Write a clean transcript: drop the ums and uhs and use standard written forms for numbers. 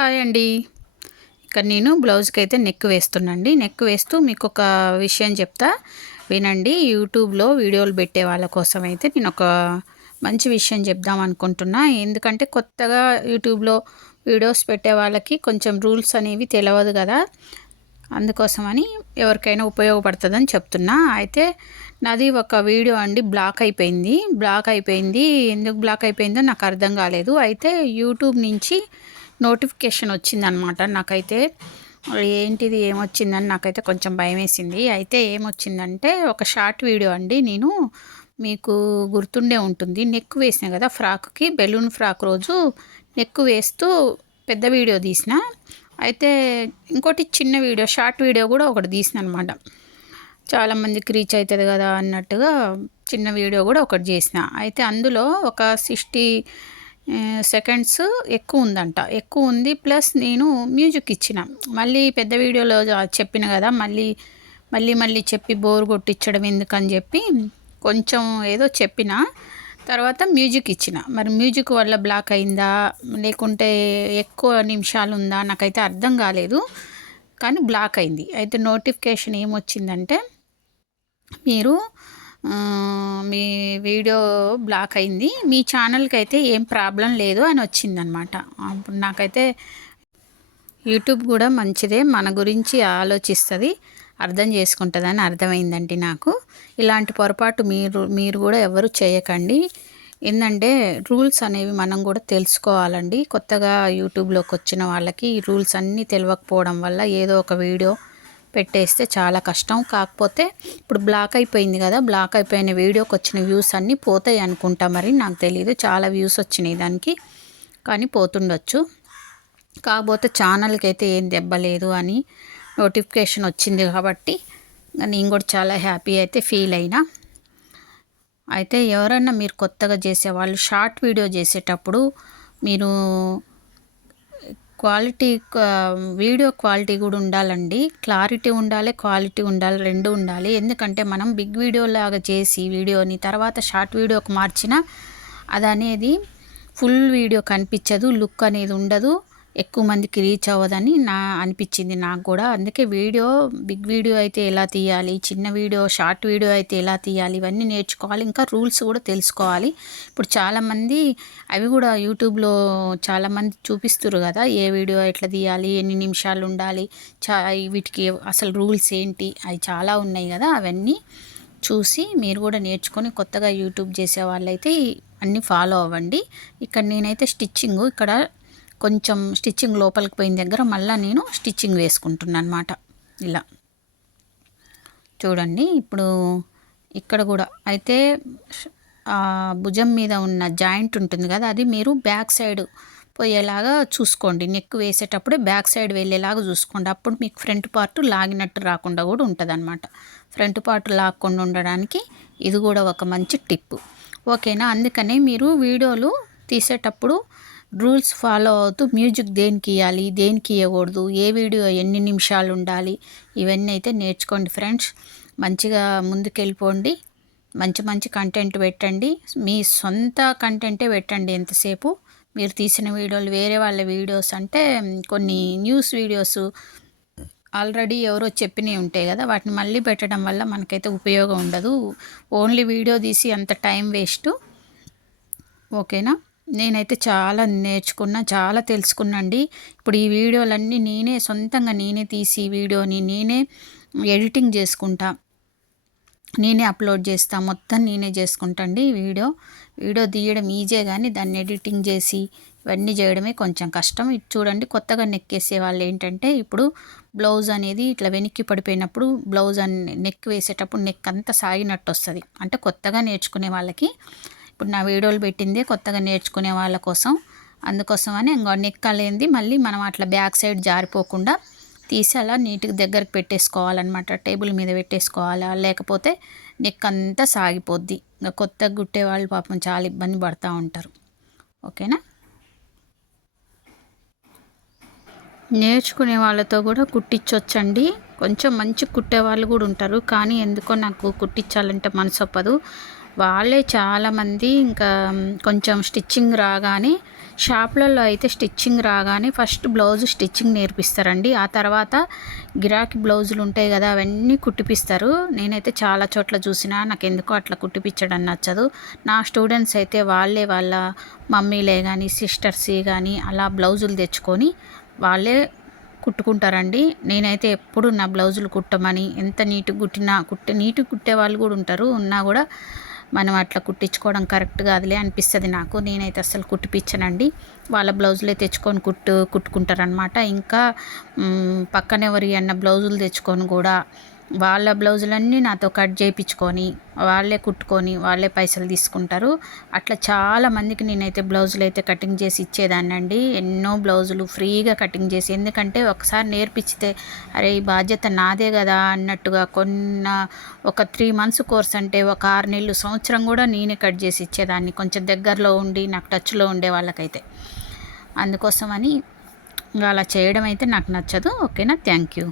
Hi అండి. ఇక్కడ నేను బ్లౌజ్కి అయితే నెక్ వేస్తున్నాండి. నెక్ వేస్తూ మీకు ఒక విషయం చెప్తా వినండి. యూట్యూబ్లో వీడియోలు పెట్టే వాళ్ళ కోసం అయితే నేను ఒక మంచి విషయం చెప్దాం అనుకుంటున్నా. ఎందుకంటే కొత్తగా యూట్యూబ్లో వీడియోస్ పెట్టే వాళ్ళకి కొంచెం రూల్స్ అనేవి తెలియదు కదా, అందుకోసమని ఎవరికైనా ఉపయోగపడుతుందని చెప్తున్నా. అయితే నాది ఒక వీడియో అండి బ్లాక్ అయిపోయింది. ఎందుకు బ్లాక్ అయిపోయిందో నాకు అర్థం కాలేదు. అయితే యూట్యూబ్ నుంచి నోటిఫికేషన్ వచ్చిందనమాట. నాకైతే ఏంటిది ఏమొచ్చిందని నాకైతే కొంచెం భయం వేసింది. అయితే ఏమొచ్చిందంటే ఒక షార్ట్ వీడియో అండి. నేను మీకు గుర్తుండే ఉంటుంది, నెక్ వేసిన కదా ఫ్రాక్కి, బెలూన్ ఫ్రాక్ రోజు నెక్ వేస్తూ పెద్ద వీడియో తీసిన. అయితే ఇంకోటి చిన్న వీడియో, షార్ట్ వీడియో కూడా ఒకటి తీసిన అనమాట. చాలామందికి రీచ్ అవుతుంది కదా అన్నట్టుగా చిన్న వీడియో కూడా ఒకటి చేసిన. అయితే అందులో ఒక 60 సెకండ్స్ ఎక్కువ ఉందంట, ఎక్కువ ఉంది. ప్లస్ నేను మ్యూజిక్ ఇచ్చిన. మళ్ళీ పెద్ద వీడియోలో చెప్పిన కదా, మళ్ళీ చెప్పి బోర్ కొట్టించడం ఎందుకని చెప్పి కొంచెం ఏదో చెప్పిన తర్వాత మ్యూజిక్ ఇచ్చిన. మరి మ్యూజిక్ వల్ల బ్లాక్ అయిందా లేకుంటే ఎక్కువ నిమిషాలు ఉందా నాకైతే అర్థం కాలేదు, కానీ బ్లాక్ అయింది. అయితే నోటిఫికేషన్ ఏమొచ్చిందంటే మీరు మీ వీడియో బ్లాక్ అయింది, మీ ఛానల్కి అయితే ఏం ప్రాబ్లం లేదు అని వచ్చిందనమాట. అప్పుడు నాకైతే యూట్యూబ్ కూడా మంచిదే, మన గురించి ఆలోచిస్తుంది, అర్థం చేసుకుంటుందని అర్థమైందండి నాకు. ఇలాంటి పొరపాటు మీరు కూడా ఎవరు చేయకండి. ఏంటంటే రూల్స్ అనేవి మనం కూడా తెలుసుకోవాలండి. కొత్తగా యూట్యూబ్లోకి వచ్చిన వాళ్ళకి ఈ రూల్స్ అన్నీ తెలియకపోవడం వల్ల ఏదో ఒక వీడియో పెట్టేస్తే చాలా కష్టం. కాకపోతే ఇప్పుడు బ్లాక్ అయిపోయింది కదా, బ్లాక్ అయిపోయిన వీడియోకి వచ్చిన వ్యూస్ అన్నీ పోతాయి అనుకుంటా, మరి నాకు తెలియదు. చాలా వ్యూస్ వచ్చినాయి దానికి, కానీ పోతుండొచ్చు. కాకపోతే ఛానల్కి అయితే ఏం దెబ్బలేదు అని నోటిఫికేషన్ వచ్చింది కాబట్టి నేను కూడా చాలా హ్యాపీ అయితే ఫీల్ అయినా. అయితే ఎవరైనా మీరు కొత్తగా చేసేవాళ్ళు షార్ట్ వీడియో చేసేటప్పుడు మీరు వీడియో క్వాలిటీ కూడా ఉండాలండి. క్లారిటీ ఉండాలి, క్వాలిటీ ఉండాలి, రెండు ఉండాలి. ఎందుకంటే మనం బిగ్ వీడియో లాగా చేసి వీడియోని తర్వాత షార్ట్ వీడియోకి మార్చినా అది అనేది ఫుల్ వీడియో కనిపించదు, లుక్ అనేది ఉండదు, ఎక్కువ మందికి రీచ్ అవ్వదని అనిపించింది నాకు కూడా. అందుకే బిగ్ వీడియో అయితే ఎలా తీయాలి, చిన్న వీడియో షార్ట్ వీడియో అయితే ఎలా తీయాలి, ఇవన్నీ నేర్చుకోవాలి. ఇంకా రూల్స్ కూడా తెలుసుకోవాలి. ఇప్పుడు చాలామంది అవి కూడా యూట్యూబ్లో చాలామంది చూపిస్తారు కదా, ఏ వీడియో ఎట్లా తీయాలి, ఎన్ని నిమిషాలు ఉండాలి, వీటికి అసలు రూల్స్ ఏంటి, అవి చాలా ఉన్నాయి కదా. అవన్నీ చూసి మీరు కూడా నేర్చుకొని కొత్తగా యూట్యూబ్ చేసే వాళ్ళైతే అన్నీ ఫాలో అవ్వండి. ఇక్కడ నేనైతే ఇక్కడ కొంచెం స్టిచ్చింగ్ లోపలికి పోయిన దగ్గర మళ్ళీ నేను స్టిచ్చింగ్ వేసుకుంటున్నాను అనమాట. ఇలా చూడండి. ఇప్పుడు ఇక్కడ కూడా అయితే భుజం మీద ఉన్న జాయింట్ ఉంటుంది కదా, అది మీరు బ్యాక్ సైడ్ పోయేలాగా చూసుకోండి. నెక్ వేసేటప్పుడే బ్యాక్ సైడ్ వెళ్ళేలాగా చూసుకోండి. అప్పుడు మీకు ఫ్రంట్ పార్ట్ లాగినట్టు రాకుండా కూడా ఉంటుంది అనమాట. ఫ్రంట్ పార్ట్ లాక్కుండా ఉండడానికి ఇది కూడా ఒక మంచి టిప్, ఓకేనా. అందుకనే మీరు వీడియోలు తీసేటప్పుడు రూల్స్ ఫాలో అవుతూ మ్యూజిక్ దేనికి ఇవ్వాలి, దేనికి ఇవ్వకూడదు, ఏ వీడియో ఎన్ని నిమిషాలు ఉండాలి, ఇవన్నీ అయితే నేర్చుకోండి ఫ్రెండ్స్. మంచిగా ముందుకెళ్ళిపోండి, మంచి కంటెంట్ పెట్టండి. మీ సొంత కంటెంటే పెట్టండి. ఎంతసేపు మీరు తీసిన వీడియోలు వేరే వాళ్ళ వీడియోస్ అంటే కొన్ని న్యూస్ వీడియోస్ ఆల్రెడీ ఎవరో చెప్పినవి ఉంటాయి కదా, వాటిని మళ్ళీ పెట్టడం వల్ల మనకైతే ఉపయోగం ఉండదు. ఓన్లీ వీడియో తీసి అంత టైం వేస్ట్, ఓకేనా. నేనైతే చాలా నేర్చుకున్నా, చాలా తెలుసుకున్నాండి. ఇప్పుడు ఈ వీడియోలన్నీ సొంతంగా నేనే తీసి వీడియోని నేనే ఎడిటింగ్ చేసుకుంటా, నేనే అప్లోడ్ చేస్తా, మొత్తం నేనే చేసుకుంటాండి. వీడియో తీయడం ఈజీ, కానీ దాన్ని ఎడిటింగ్ చేసి ఇవన్నీ చేయడమే కొంచెం కష్టం. ఇది చూడండి, కొత్తగా నెక్కేసే వాళ్ళు ఏంటంటే ఇప్పుడు బ్లౌజ్ అనేది ఇట్లా వెనక్కి పడిపోయినప్పుడు నెక్ వేసేటప్పుడు నెక్ అంతా సాగినట్టు వస్తుంది. అంటే కొత్తగా నేర్చుకునే వాళ్ళకి ఇప్పుడు నా వీడియోలు పెట్టిందే కొత్తగా నేర్చుకునే వాళ్ళ కోసం. అందుకోసమని ఇంకా నెక్ అనేది మళ్ళీ మనం అట్లా బ్యాక్ సైడ్ జారిపోకుండా తీసి అలా నీట్గా దగ్గరకు పెట్టేసుకోవాలన్నమాట. టేబుల్ మీద పెట్టేసుకోవాలి, లేకపోతే నెక్ అంతా సాగిపోద్ది. ఇంకా కొత్తగా కుట్టే వాళ్ళు పాపం చాలా ఇబ్బంది పడుతూ ఉంటారు, ఓకేనా. నేర్చుకునే వాళ్ళతో కూడా కుట్టించవచ్చండి. కొంచెం మంచి కుట్టే వాళ్ళు కూడా ఉంటారు, కానీ ఎందుకో నాకు కుట్టించాలంటే మనసు ఒప్పదు. వాళ్ళే చాలామంది ఇంకా కొంచెం స్టిచ్చింగ్ రాగానే షాప్లలో అయితే స్టిచ్చింగ్ రాగానే ఫస్ట్ బ్లౌజ్ స్టిచ్చింగ్ నేర్పిస్తారండి. ఆ తర్వాత గిరాకీ బ్లౌజులు ఉంటాయి కదా, అవన్నీ కుట్టిపిస్తారు. నేనైతే చాలా చోట్ల చూసినా, నాకెందుకో అట్లా కుట్టిపించడం నచ్చదు. నా స్టూడెంట్స్ అయితే వాళ్ళ మమ్మీలే కానీ సిస్టర్స్ కానీ అలా బ్లౌజులు తెచ్చుకొని వాళ్ళే కుట్టుకుంటారండి. నేనైతే ఎప్పుడు నా బ్లౌజులు కుట్టమని, ఎంత నీట్గా కుట్టినా నీట్గా కుట్టే వాళ్ళు కూడా ఉంటారు, ఉన్నా కూడా మనం అట్లా కుట్టించుకోవడం కరెక్ట్ కాదులే అనిపిస్తుంది నాకు. నేనైతే అస్సలు కుట్టిపించనండి. వాళ్ళ బ్లౌజులే తెచ్చుకొని కుట్టుకుంటారనమాట. ఇంకా పక్కన ఎవరి అన్న బ్లౌజులు తెచ్చుకొని కూడా వాళ్ళ బ్లౌజులన్నీ నాతో కట్ చేయించుకొని వాళ్ళే కుట్టుకొని వాళ్ళే పైసలు తీసుకుంటారు. అట్లా చాలామందికి నేనైతే బ్లౌజులు అయితే కటింగ్ చేసి ఇచ్చేదాన్ని అండి. ఎన్నో బ్లౌజులు ఫ్రీగా కటింగ్ చేసి, ఎందుకంటే ఒకసారి నేర్పించితే అరే ఈ బాధ్యత నాదే కదా అన్నట్టుగా ఒక 3 మంత్స్ కోర్స్ అంటే ఒక 6 నెలలు సంవత్సరం కూడా నేనే కట్ చేసి ఇచ్చేదాన్ని, కొంచెం దగ్గరలో ఉండి నాకు టచ్లో ఉండే వాళ్ళకైతే. అందుకోసమని అలా చేయడం అయితే నాకు నచ్చదు. ఓకేనా, థ్యాంక్ యూ.